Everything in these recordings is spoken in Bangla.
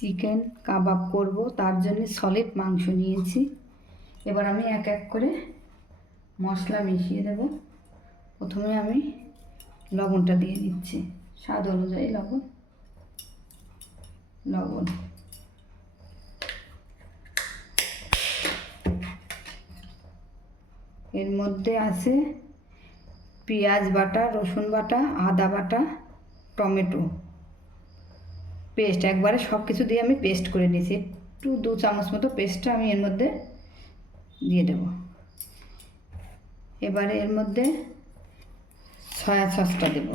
চিকেন কাবাব করব, তার জন্য সলিড মাংস নিয়েছি। এবার আমি এক এক করে মশলা মিশিয়ে দেব। প্রথমে আমি লবণটা দিয়ে দিচ্ছি। স্বাদ অনুযায়ী লবণ। লবণ। এর মধ্যে আছে পেঁয়াজ বাটা, রসুন বাটা, আদা বাটা, টমেটো। পেস্ট একবারে সব কিছু দিয়ে আমি পেস্ট করে নিয়েছি। একটু দু চামচ মতো পেস্টটা আমি এর মধ্যে দিয়ে দেব। এবারে এর মধ্যে সয়া সসটা দেব।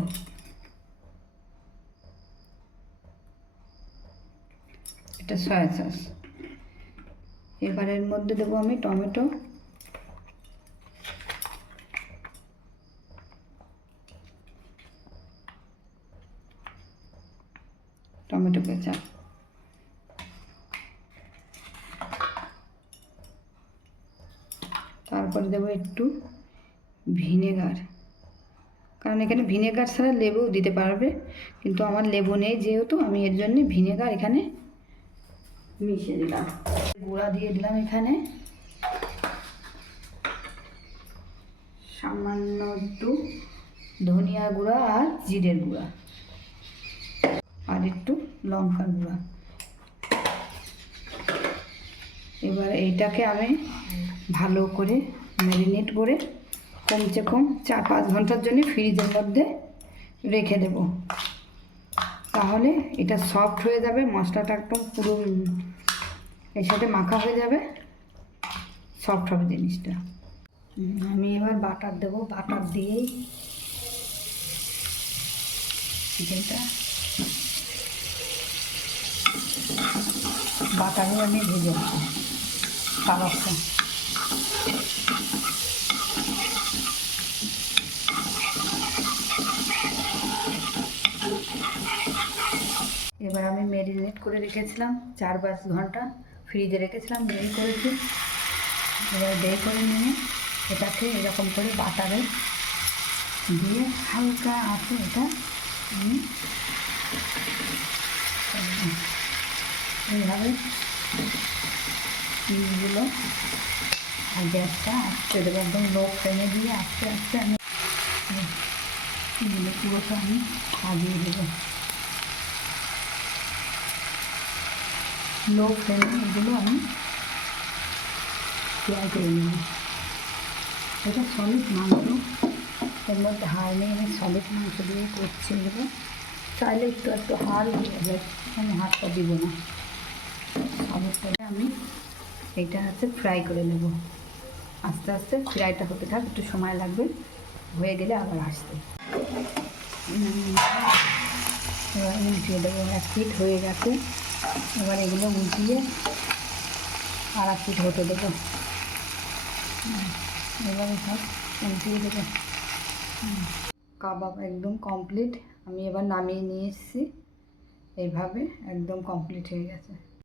এটা সয়া সস এবার এর মধ্যে দেবো আমি টমেটো। টমেটো কেচাপ তারপরে দেবো একটু ভিনেগার। কারণ এখানে ভিনেগার ছাড়া লেবু দিতে পারবে, কিন্তু আমার লেবু নেই যেহেতু, আমি এর জন্য ভিনেগার এখানে মিশিয়ে দিলাম। গুঁড়া দিয়ে দিলাম এখানে। সামান্য একটু ধনিয়া গুঁড়া আর জিরের গুঁড়া। আর একটু লঙ্কার গুঁড়া এবার এইটাকে আমি ভালো করে ম্যারিনেট করে কমসে কম চার পাঁচ ঘণ্টার জন্য ফ্রিজের মধ্যে রেখে দেব। তাহলে এটা সফট হয়ে যাবে, মশলাটা একদম পুরো এর সাথে মাখা হয়ে যাবে, সফট হবে জিনিসটা। আমি এবার বাটার দেবো, বাটার দিয়েই চিকেনটা বাটারও আমি ভেজে নেব। কাবাবটা এবার আমি ম্যারিনেট করে রেখেছিলাম চার পাঁচ ঘণ্টা। ফ্রিজে রেখেছিলাম, বের করেছি। এবার বের করে নিয়ে এটাকে এরকম করে বাটারে দিয়ে হালকা আছে এটা আমি এইভাবে পিসগুলো আর গ্যাসটা আস্তে দেবো একদম লো ফ্লেমে দিয়ে আস্তে আস্তে আমি পিসগুলো পুরোটা আমি সাজিয়ে দেবো। লো ফ্লেমে এগুলো আমি ফ্রাই করে নেব। এটা সলিড মাংস, এর মধ্যে হাড় নেই, আমি সলিড মাংস দিয়ে করছি এগুলো। চাইলে একটু একটু হাড় দিয়ে যায় আমি হাড়টা দিব না। করে আমি এইটা হচ্ছে ফ্রাই করে নেব। আস্তে আস্তে ফ্রাইটা হতে থাক, একটু সময় লাগবে, হয়ে গেলে আবার আসতে এবার উল্টিয়ে দেবো এক পিঠ হয়ে গেছে। এবার এগুলো উল্টিয়ে আর এক পিঠ হতে দেবো। এবারে সব উল্টিয়ে দেবো। কাবাব একদম কমপ্লিট আমি এবার নামিয়ে নিয়ে এসেছি। এইভাবে একদম কমপ্লিট হয়ে গেছে।